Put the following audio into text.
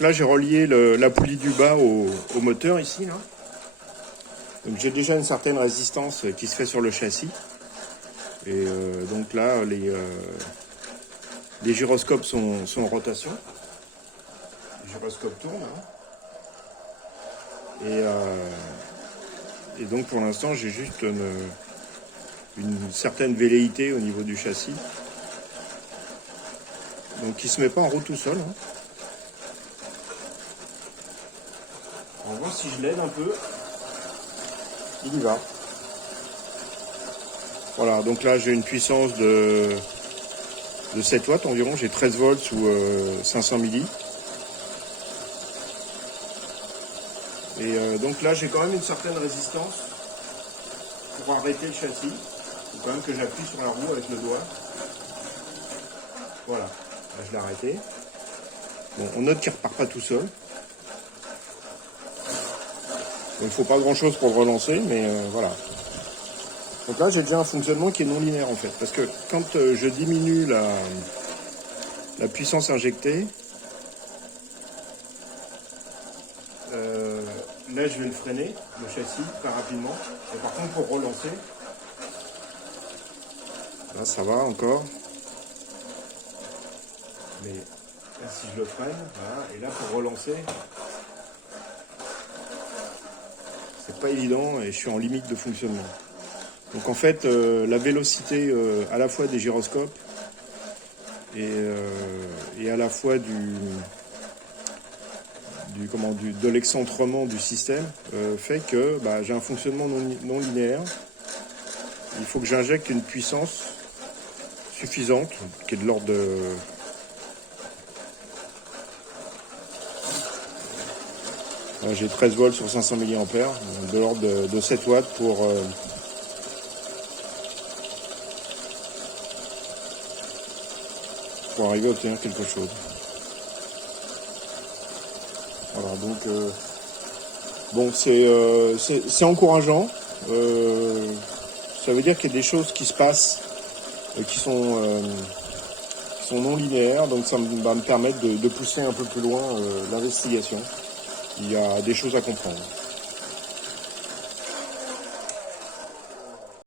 Donc là j'ai relié la poulie du bas au moteur ici là. Donc j'ai déjà une certaine résistance qui se fait sur le châssis. Et donc là les gyroscopes sont en rotation. Le gyroscope tourne. Hein. Et donc pour l'instant j'ai juste une certaine velléité au niveau du châssis. Donc il se met pas en route tout seul. Hein. On va voir si je l'aide un peu. Il y va. Voilà, donc là j'ai une puissance de 7 watts environ. J'ai 13 volts ou 500 milli. Et donc là j'ai quand même une certaine résistance pour arrêter le châssis. Il faut quand même que j'appuie sur la roue avec le doigt. Voilà, là, je l'ai arrêté. Bon, on note qu'il ne repart pas tout seul. Il ne faut pas grand chose pour le relancer, mais voilà. Donc là j'ai déjà un fonctionnement qui est non linéaire en fait. Parce que quand je diminue la puissance injectée, là je vais le freiner, le châssis, très rapidement. Et par contre pour relancer, là ça va encore. Mais là, si je le freine, voilà, et là pour relancer, c'est pas évident et je suis en limite de fonctionnement. Donc en fait, la vélocité à la fois des gyroscopes et à la fois de l'excentrement du système fait que j'ai un fonctionnement non linéaire. Il faut que j'injecte une puissance suffisante, qui est de l'ordre de... Là, j'ai 13 volts sur 500 mA, de l'ordre de 7 watts pour arriver à obtenir quelque chose. Voilà, donc bon, c'est encourageant. Ça veut dire qu'il y a des choses qui se passent qui sont non linéaires, donc ça va me permettre de pousser un peu plus loin l'investigation. Il y a des choses à comprendre.